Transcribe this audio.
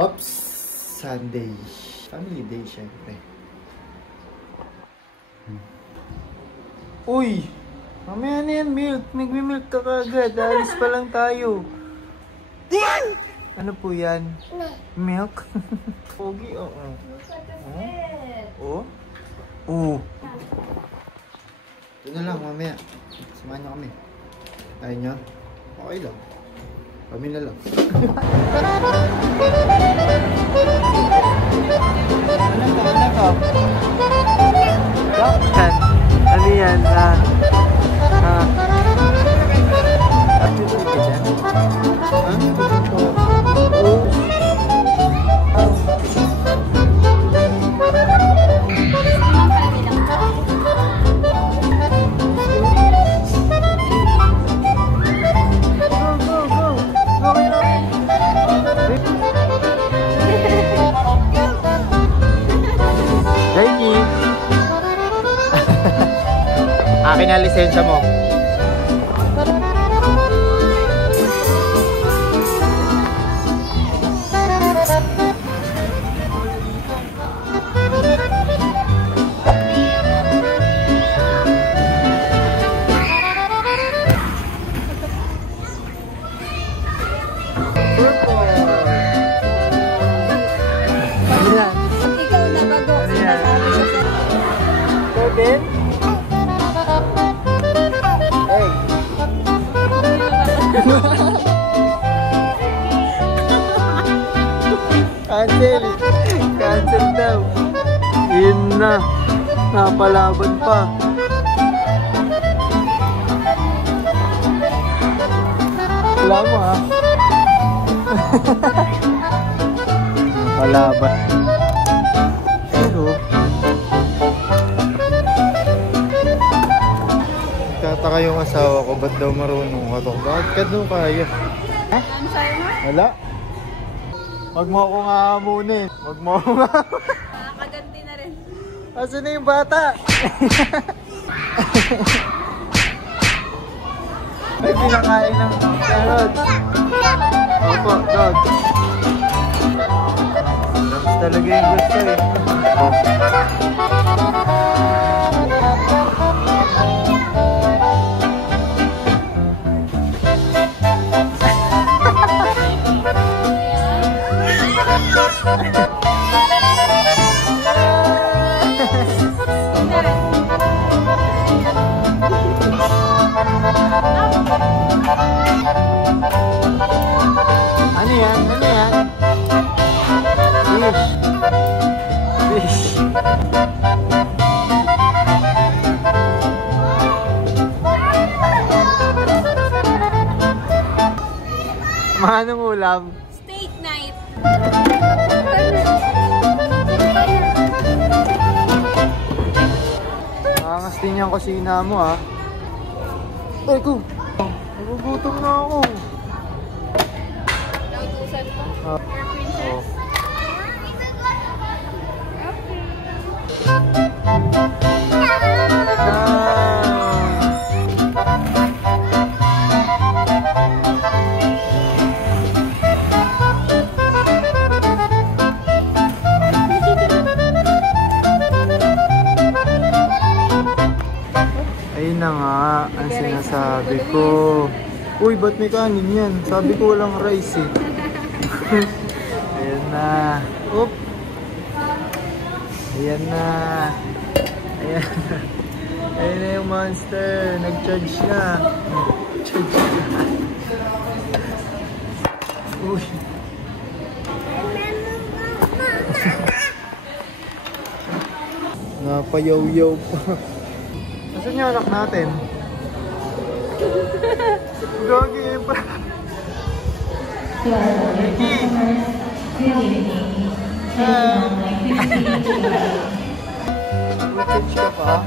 Oops! Sunday. Family day, syempre. Uy! Mamaya na yan, milk. Nagmi-milk ka kagad. Alis pa lang tayo. Ano po yan? Milk? Pogi, oo. Oh? Oo. Ito na lang, mamaya. Samahan nyo kami. Ayaw nyo? Okay lang. Kami na lang. Ano ka? Bakit? Ano yan? Akin na lisensya mo. Ikaw na bago. Ano yan? 7? Cancel! Cancel daw! Yun na! Napalaban pa! Wala mo ha? Napalaban! Pero tataka yung asawa ko, ba't daw marunong ka to? Bakit ka daw kaya? Ano sa'yo mo? Wala? Wag mo akong aamunin. Wag mo akong aamunin. Nakakaganti na rin. Asan na yung bata? May pinakain ng carrot. Opo, dog. Tapos talaga yung gusto eh. Ano yan? Ano yan? Fish. Fish. Manong ulam? Steak night. Angas din yung kusina mo ha. Ay ko! Nagugutom na ako. Nautusan po. Your princess. Oh. Ayun na nga, ang sinasabi ko. Uy, ba't may kanin yan? Sabi ko walang rice eh. Ayan na. Oop. Ayan na. Ayan na. Ayan na yung monster. Nag-charge na. Charge na. Uy. Napayaw-yaw pa. Nasaan yung anak natin? Gagi pa. Ricky! Message ka pa?